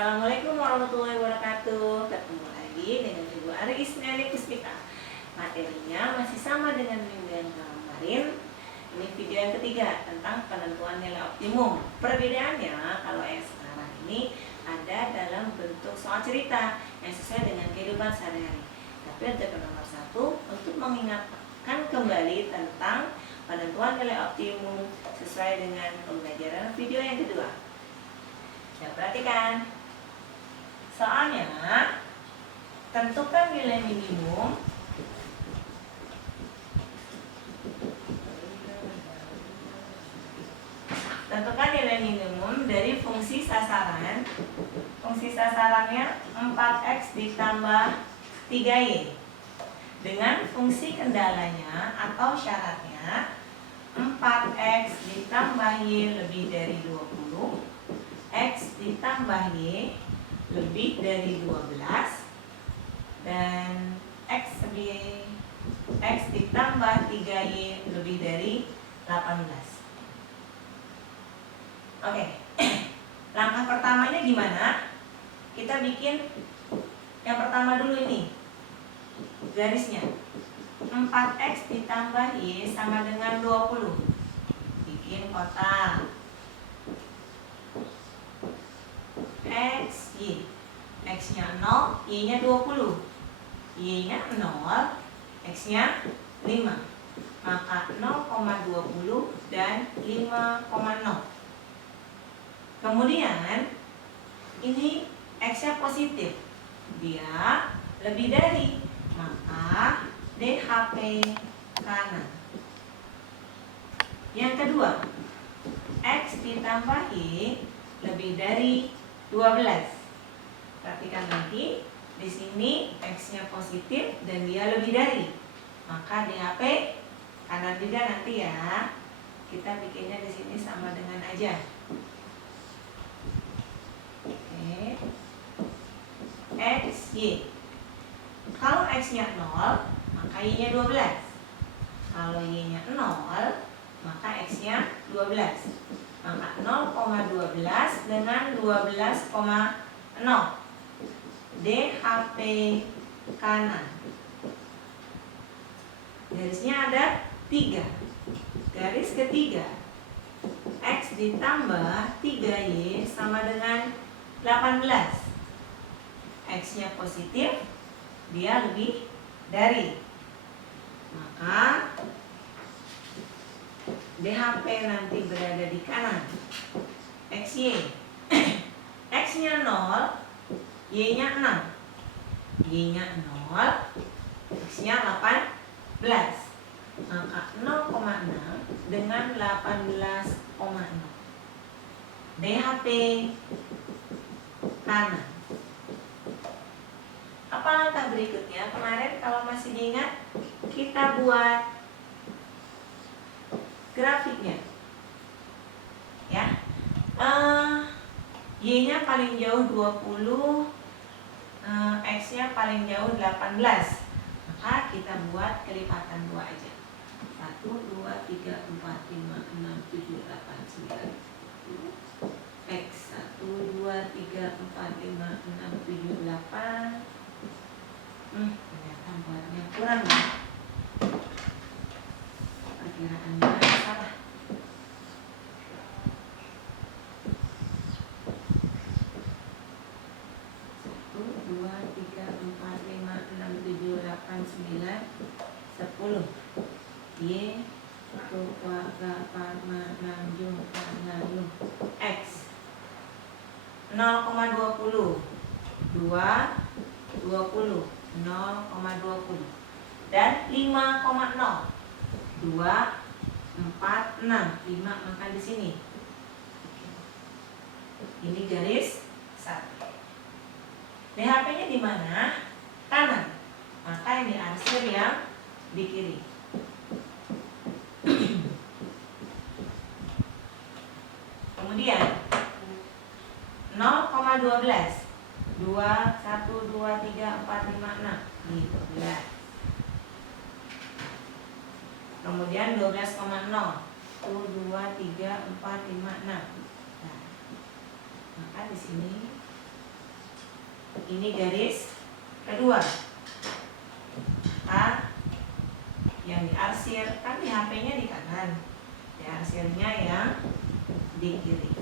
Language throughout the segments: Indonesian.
Assalamualaikum warahmatullahi wabarakatuh. Ketemu lagi dengan Ibu Ari Isniani Puspita. Materinya masih sama dengan minggu yang kemarin. Ini video yang ketiga tentang penentuan nilai optimum. Perbedaannya kalau yang sekarang ini ada dalam bentuk soal cerita yang sesuai dengan kehidupan sehari-hari. Tapi untuk nomor 1 untuk mengingatkan kembali tentang penentuan nilai optimum sesuai dengan pembelajaran video yang kedua. Ya, perhatikan. Soalnya, tentukan nilai minimum dari fungsi sasaran. Fungsi sasarannya 4x ditambah 3y. Dengan fungsi kendalanya atau syaratnya 4x ditambah y lebih dari 20, x ditambah y lebih dari 12, dan x ditambah 3y lebih dari 18. Oke. Langkah pertamanya gimana? Kita bikin yang pertama dulu ini. Garisnya 4x ditambah y sama dengan 20. Bikin kotak. X, Y. X-nya 0, Y-nya 20. Y-nya 0, X-nya 5. Maka 0,20 dan 5,0. Kemudian ini X-nya positif. Dia lebih dari, maka DHP kanan. Yang kedua, X ditambah Y lebih dari 12. Perhatikan lagi, di sini X-nya positif dan dia lebih dari. Maka DHP kanan juga nanti ya. Kita bikinnya di sini sama dengan aja. Oke. X, Y. Kalau X-nya 0, maka Y-nya 12. Kalau Y-nya 0, maka X-nya 12. Maka 0,12 dengan 12,0. DHP kanan. Garisnya ada 3. Garis ketiga, X ditambah 3Y sama dengan 18. X-nya positif, dia lebih dari. Maka DHP nanti berada di kanan. XY. X-nya 0, Y-nya 6. Y-nya 0, X-nya 18. Maka 0,6 dengan 18,0. DHP kanan. Apa langkah berikutnya? Kemarin kalau masih diingat, kita buat grafiknya, ya. Y-nya paling jauh 20, X-nya paling jauh 18. Maka kita buat kelipatan 2 aja. 1, 2, 3, 4, 5, 6, 7, 8, 9. X 1, 2, 3, 4, 5, 6, 7, 8. Ternyata buatnya kurang ya. Perkiraannya salah. 1, 2, 3, 4, 5, 6, 7, 8, 9, 10. Y 1, 2, 3, 4, 5, 6, 7, 8, 9. X 0,20. 2, 20. 0,20. Dan 5,0. 2, 4, 6. 5 maka di sini. Ini garis 1. DHP-nya di mana? Kanan. Maka ini arsir yang di kiri. Kemudian 0,12. 2, 1, 2, 3, 4, 5, 6. Ini 12. Kemudian 12,0. 1, 2, 3, 4, 5, 6. Nah, maka di sini Ini garis kedua. A yang diarsir, kan di HP-nya di kanan, diarsirnya yang di kiri.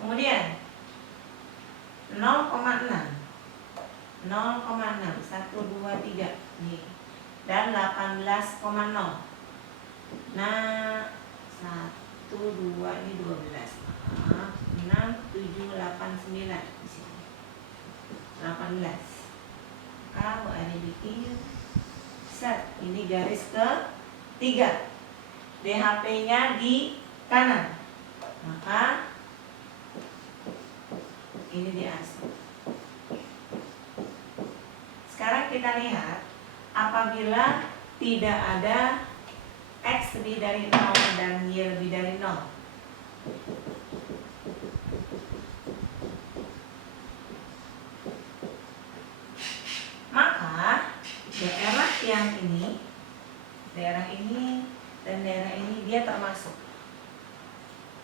Kemudian 0,6 1, 2, 3 nih, dan 18,0. Nah 1, 2 ini 12, 6, 7, 8, 9 di sini 18. Kalau ada bikin set, ini garis ke-3, DHP-nya di kanan, maka ini diarsir. Sekarang kita lihat, apabila tidak ada X lebih dari 0 dan Y lebih dari 0, maka daerah yang ini, daerah ini, dan daerah ini dia termasuk,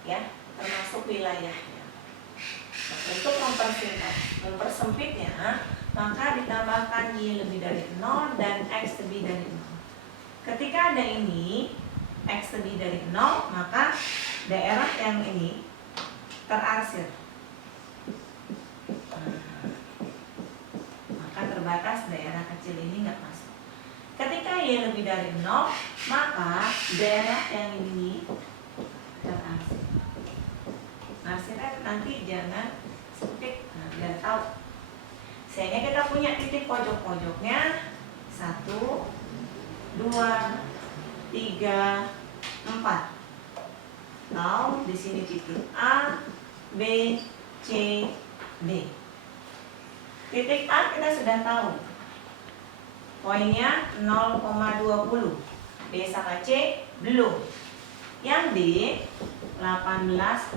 ya, termasuk wilayahnya. Nah, untuk mempersempitnya, maka ditambahkan Y lebih dari 0 dan X lebih dari 0. Ketika ada ini X lebih dari 0, maka daerah yang ini terarsir, maka terbatas, daerah kecil ini nggak masuk. Ketika Y lebih dari 0, maka daerah yang ini terarsir. Arsirnya nanti jangan sempit, biar tahu. Sehingga kita punya titik pojok-pojoknya 1, 2, 3, 4. Atau di sini titik A, B, C, D. Titik A kita sudah tahu, poinnya 0,20. B sama C belum. Yang D 18,0.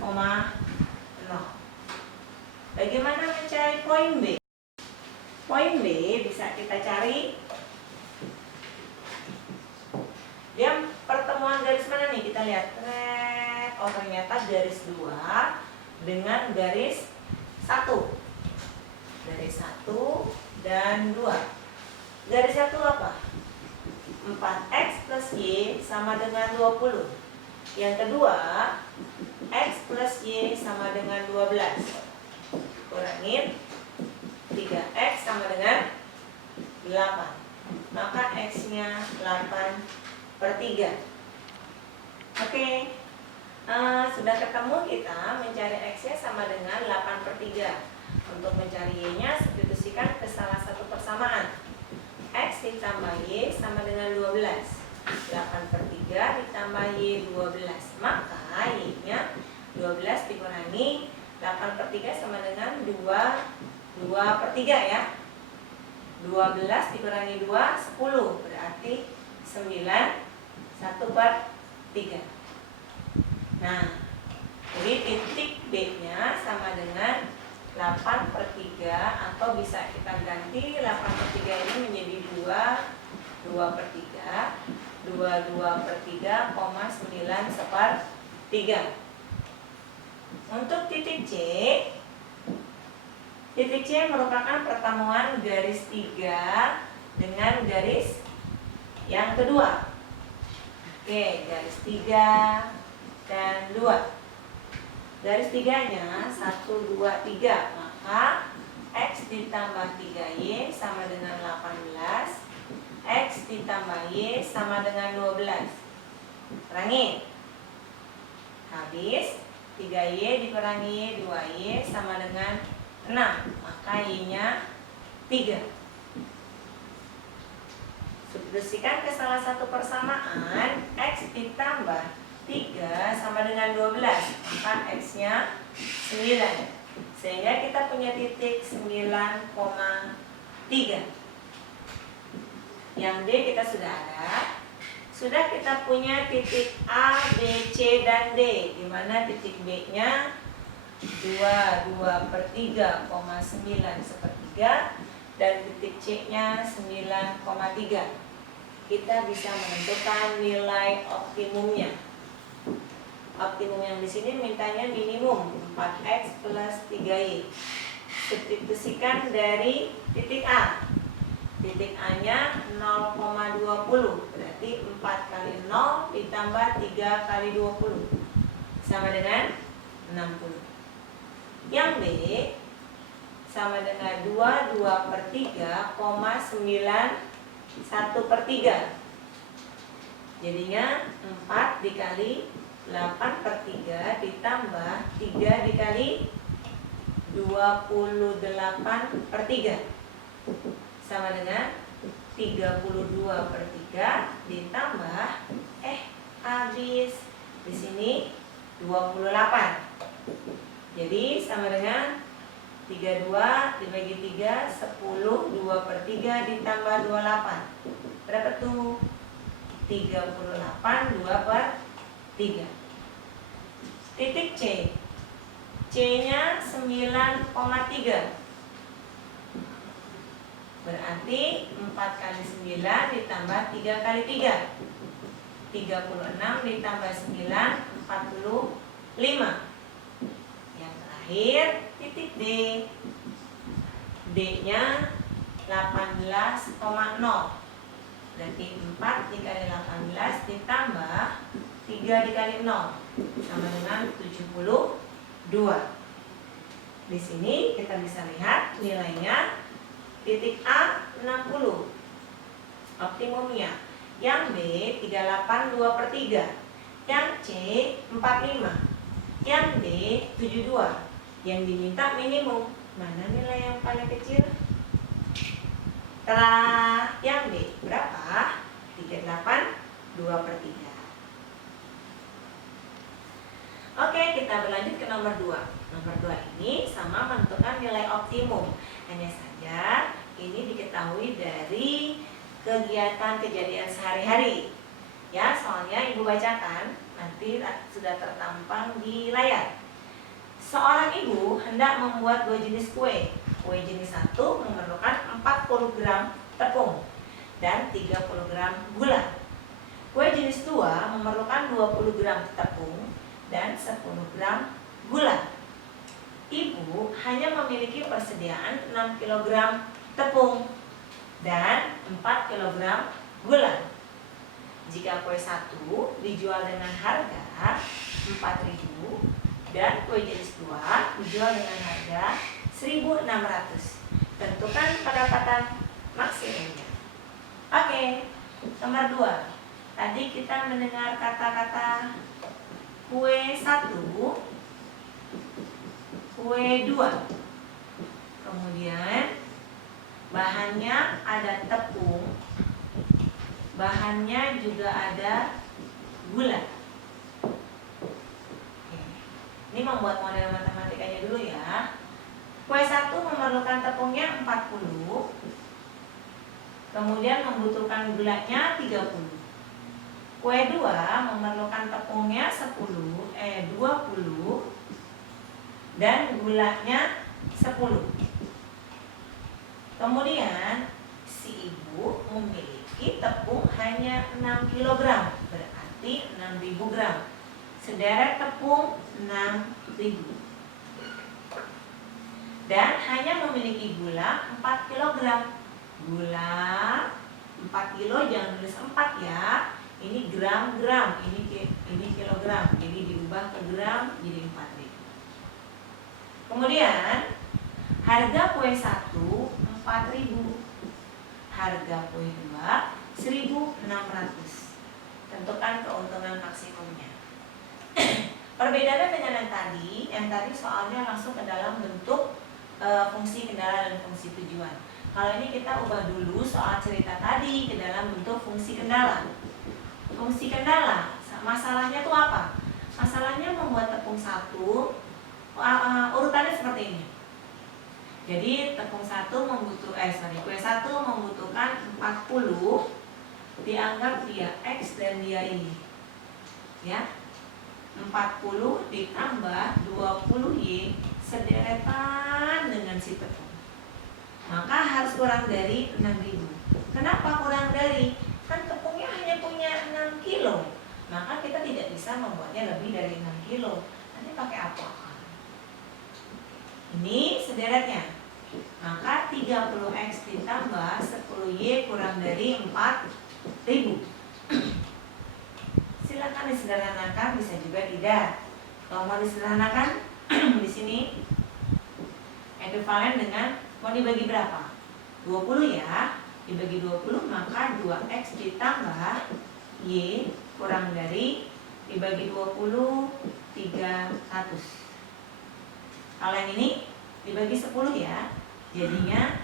Bagaimana mencari poin B? Poin B bisa kita cari. Dia pertemuan garis mana nih? Kita lihat. Oh, ternyata garis 2 dengan garis 1. Garis 1 dan 2. Garis 1 apa? 4X plus Y sama dengan 20. Yang kedua, X plus Y sama dengan 12. Kurangin 3X sama dengan 8. Maka X-nya 8/3. Oke. Sudah ketemu, kita mencari X-nya sama dengan 8/3. Untuk mencari Y-nya, substitusikan ke salah satu persamaan. X ditambah Y sama dengan 12. 8/3 ditambah Y 12. Maka Y-nya 12 dikurangi 8/3 sama dengan 2/3 ya. 12 dikurangi 2, 10. Berarti 9, 1/3. Nah, jadi titik B-nya sama dengan 8/3, atau bisa kita ganti 8/3 ini menjadi 2/3. 9/3. Untuk titik C merupakan pertemuan garis 3 dengan garis yang kedua. Oke, garis 3 dan 2. Garis 3-nya 1, 2, 3. Maka X ditambah 3Y sama dengan 18. X ditambah Y sama dengan 12. Kurangi. Habis 3Y dikurangi 2Y sama dengan 6. Maka Y-nya 3. Substitusikan ke salah satu persamaan. X ditambah 3 sama dengan 12. Maka X-nya 9. Sehingga kita punya titik 9,3. Yang D kita sudah ada. Sudah kita punya titik A, B, C, dan D, di mana titik B-nya 2/3,9/3 dan titik C-nya 9,3. Kita bisa menentukan nilai optimumnya. Optimum yang di sini mintanya minimum 4x plus 3y. Substitusikan dari titik A. Titik A-nya 0,20. Berarti 4 kali 0 ditambah 3 kali 20. Sama dengan 60. Yang B sama dengan 22/3, 91/3. Jadinya 4 dikali 8/3 ditambah 3 dikali 28/3 sama dengan 32/3 ditambah habis di sini 28. Jadi sama dengan 32 dibagi 3 10, 2/3 ditambah 28. Berapa tuh? 38, 2/3. Titik C. C-nya 9,3. Berarti 4 kali 9 ditambah 3 kali 3. 36 ditambah 9, 45. Yang terakhir titik D. D-nya 18,0. Berarti 4 dikali 18 ditambah 3 dikali 0 sama dengan 72. Di sini kita bisa lihat nilainya. Titik A 60 optimumnya. Yang B 38 2/3. Yang C 45. Yang D 72. Yang diminta minimum. Mana nilai yang paling kecil? Yang B berapa? 38 2/3. Oke, kita berlanjut ke nomor 2. Nomor 2 ini sama menentukan nilai optimum. Hanya saja ini diketahui dari kegiatan kejadian sehari-hari. Ya, soalnya Ibu bacakan nanti sudah tertampang di layar. Seorang ibu hendak membuat 2 jenis kue. Kue jenis 1 memerlukan 40 gram tepung dan 30 gram gula. Kue jenis 2 memerlukan 20 gram tepung dan 10 gram gula. Ibu hanya memiliki persediaan 6 kg tepung dan 4 kg gula. Jika kue 1 dijual dengan harga 4.000 dan kue jenis 2 dijual dengan harga 1.600. Tentukan pendapatan maksimumnya. Oke, nomor 2. Tadi kita mendengar kata-kata kue 1, kue 2. Kemudian bahannya ada tepung, bahannya juga ada gula. Ini membuat model matematikanya dulu ya. Kue 1 memerlukan tepungnya 40, kemudian membutuhkan gulanya 30. Kue 2 memerlukan tepungnya 20 dan gulanya 10. Kemudian si ibu memiliki tepung hanya 6 kg, berarti 6.000 gram. Sederet tepung 6.000. Dan hanya memiliki gula 4 kg. Gula 4 kilo, jangan tulis 4 ya. Ini gram-gram, ini kilogram. Jadi diubah ke gram jadi 4.000. Kemudian harga kue 1 4.000. Harga kue 2 1.600. Tentukan keuntungan maksimumnya. Perbedaannya dengan yang tadi soalnya langsung ke dalam bentuk fungsi kendala dan fungsi tujuan. Kalau ini kita ubah dulu soal cerita tadi ke dalam bentuk fungsi kendala. Fungsi kendala, masalahnya tuh apa? Masalahnya membuat tepung 1, urutannya seperti ini. Jadi tepung 1 kue 1 membutuhkan 40, dianggap dia X dan dia Y. Ya. 40 ditambah 20Y sederetan dengan si tepung. Maka harus kurang dari 6.000. Kenapa kurang dari? Kan tepungnya hanya punya 6 kilo. Maka kita tidak bisa membuatnya lebih dari 6 kilo. Nanti pakai apa? Ini sederetnya. Maka 30X ditambah 10Y kurang dari 4.000. Silakan disederhanakan, bisa juga tidak. Kalau mau disederhanakan, di sini ekuivalen dengan mau dibagi berapa? 20 ya. Dibagi 20 maka 2X ditambah Y kurang dari dibagi 20 300. Kalau yang ini dibagi 10 ya. Jadinya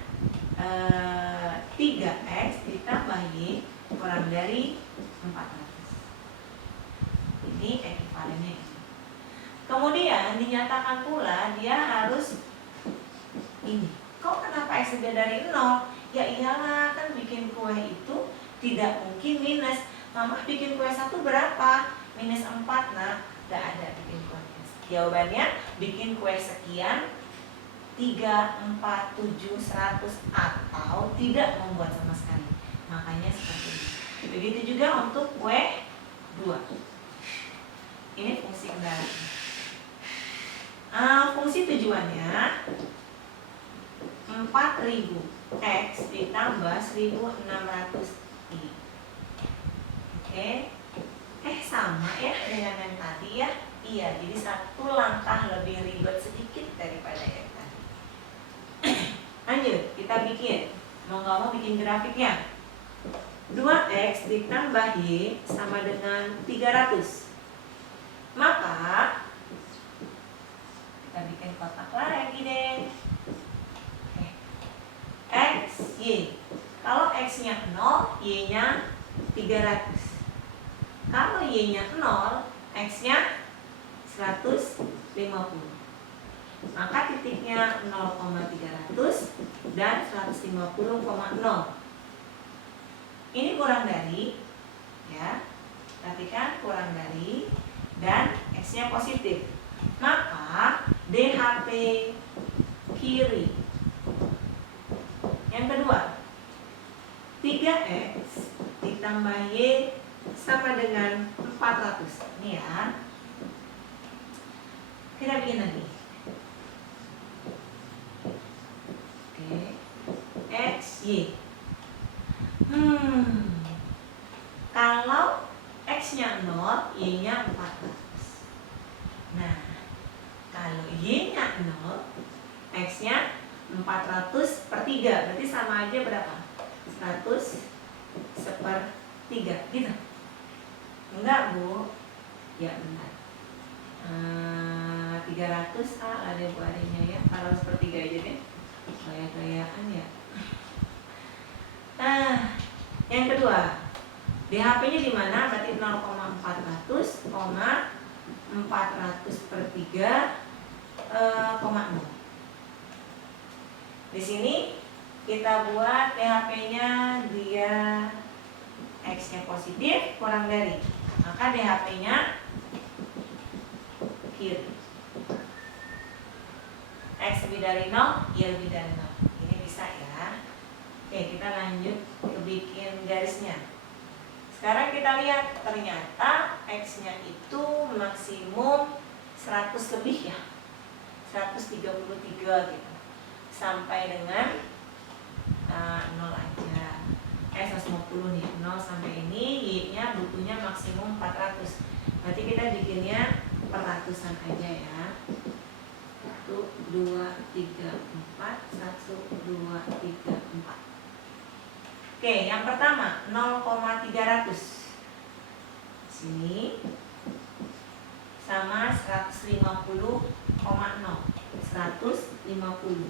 3X ditambah Y kurang dari 400. Ini ekuivalennya ini. Kemudian dinyatakan pula dia harus ini. Kok kenapa X lebih dari 0? Ya iyalah, kan bikin kue itu tidak mungkin minus. Mama bikin kue 1 berapa? Minus 4. Nah, gak ada bikin kue minus. Jawabannya bikin kue sekian 3, 4, 7, 100 atau tidak membuat sama sekali. Makanya seperti ini. Begitu juga untuk kue 2. Ini fungsi kendaraan. Fungsi tujuannya 4000X ditambah 1600Y. Oke. Sama ya dengan yang tadi ya. Iya, jadi satu langkah lebih ribet sedikit daripada yang tadi. Lanjut, kita bikin. Mau nggak mau bikin grafiknya. 2X ditambah Y sama dengan 300. Maka kita bikin kotak lagi deh. X, Y. Kalau X-nya 0, Y-nya 300. Kalau Y-nya 0, X-nya 150. Maka titiknya 0,300 dan 150,0. Ini kurang dari, ya. Perhatikan, kurang dari dan X-nya positif. Maka DHP kiri. Yang kedua, 3X ditambah Y sama dengan 400. Ini ya. Kita bikin lagi. Oke. X, Y. Kalau X-nya 0, Y-nya 400. Nah, kalau Y-nya 0, X-nya 400 per 3. Berarti sama aja berapa? 100 1/3 gitu. Enggak, Bu? Ya benar. 300 ada Bu adanya ya. Kalau 1/3 aja deh. Gaya-gayaan ya. Yang kedua, DHP-nya di mana? Berarti 0,400, 400 per 3, 0. Di sini kita buat DHP-nya dia X-nya positif kurang dari. Maka DHP-nya kiri. X lebih dari 0, Y lebih dari 0. Ini bisa ya. Oke, kita lanjut ke bikin garisnya. Sekarang kita lihat, ternyata X-nya itu maksimum 100 lebih ya. 133 gitu. Sampai dengan 0 aja. 150 nih, 0 sampai ini, Y-nya butuhnya maksimum 400. Berarti kita bikinnya peratusan aja ya. 1, 2, 3, 4, 1, 2, 3, 4. Oke, yang pertama 0,300. Sini sama 150,0. 150.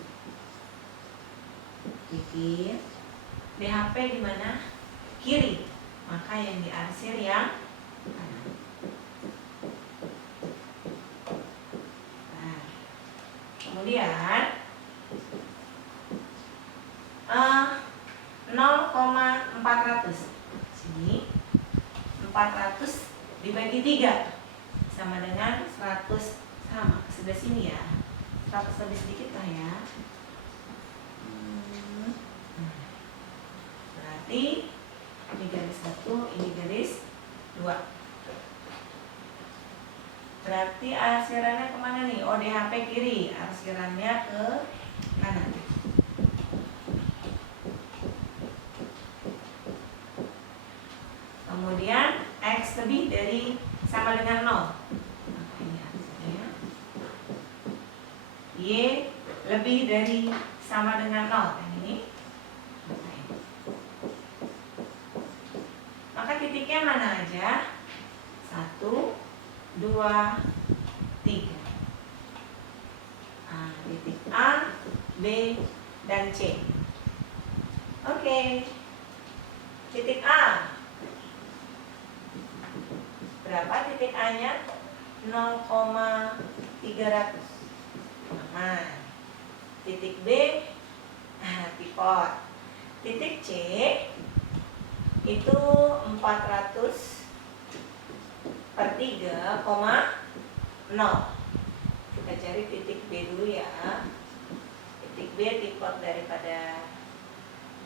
Bikin DHP di mana? Kiri. Maka yang diarsir yang kanan. Nah, kemudian 0,400. Sini 400 dibagi 3 sama dengan 100, sama sebelah sini ya. 100 lebih sedikit lah ya. Berarti ini garis 1, ini garis 2. Berarti arsirannya kemana nih? Oh, DHP kiri, arsirannya ke kanan. Kemudian X lebih dari sama dengan 0. Maka ini arsirannya. Y lebih dari sama dengan 0. Ini. Maka titiknya mana aja? 1, 2, 3. Titik A, B, dan C. Oke. Titik A. Berapa titik A-nya? 0,300. Aman. Titik B, tipot. Titik C itu 400 per 3,0. Kita cari titik B dulu ya. Titik B tipot daripada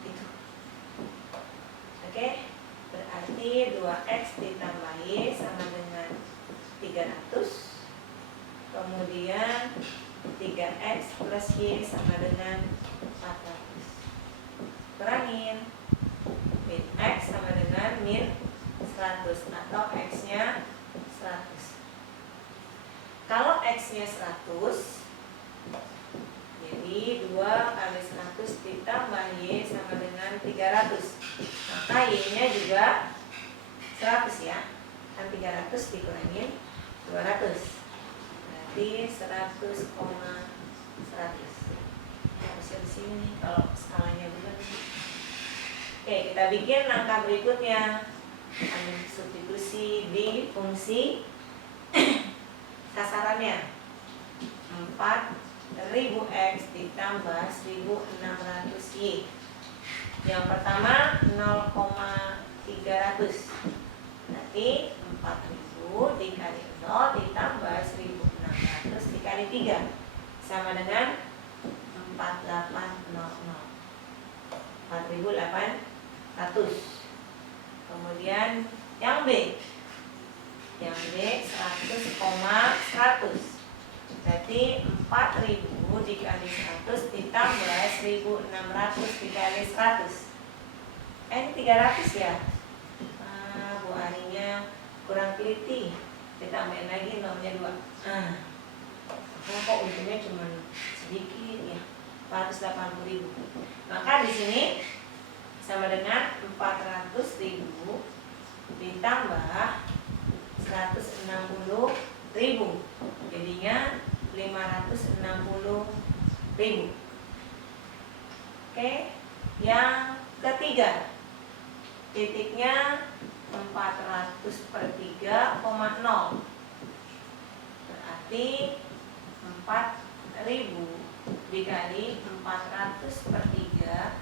itu. Oke, berarti 2x ditambah y sama dengan 300. Kemudian 3x plus y sama dengan 400. Kurangin. Min x sama dengan min 100 atau x-nya 100. Kalau x-nya 100, jadi 2 kali 100 ditambah y sama dengan 300. Maka y-nya juga 100 ya. Kan 300 dikurangin 200. Berarti 100,100. Harusnya di sini kalau skalanya bulan. Oke, kita bikin langkah berikutnya. Ambil substitusi di fungsi sasarannya. 4000x ditambah 1600y. Yang pertama 0,300. Berarti 4000 dikali 0 ditambah 1600 dikali 3 sama dengan 4800. 4800. Kemudian yang B. Yang B 100,100. Berarti 4000 dikali 100 ditambah 1600 dikali 100. Ini 300 ya. Bu Arinya kurang teliti. Ditambahin lagi nomornya 2. Kok ujungnya cuma sedikit ya. 480.000. Maka di sini sama dengan 400.000 ditambah 160.000. Jadinya 560.000. Oke, yang ketiga. Titiknya 400 per 3,0. Berarti 4000 dikali 400 per 3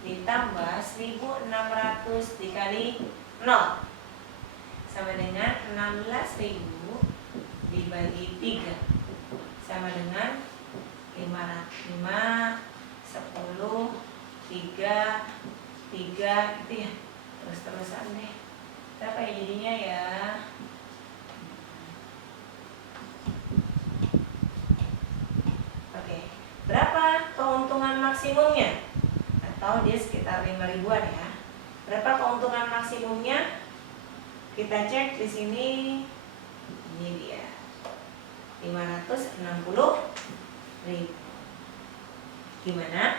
ditambah 1600 dikali 0 sama dengan 16.000 dibagi 3 sama dengan 5, 10, 3 gitu ya. Terus-terusan deh. Berapa ya jadinya ya? Berapa keuntungan maksimumnya? Atau dia sekitar 5 ribuan ya. Berapa keuntungan maksimumnya? Kita cek di sini. Ini dia. 560.000. Gimana?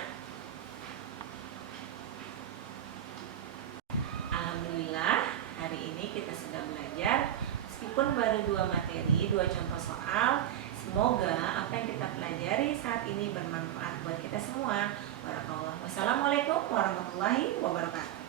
Alhamdulillah, hari ini kita sudah belajar. Meskipun baru 2 materi, 2 contoh soal, semoga apa yang kita pelajari saat ini bermanfaat buat kita semua. Wassalamualaikum warahmatullahi wabarakatuh.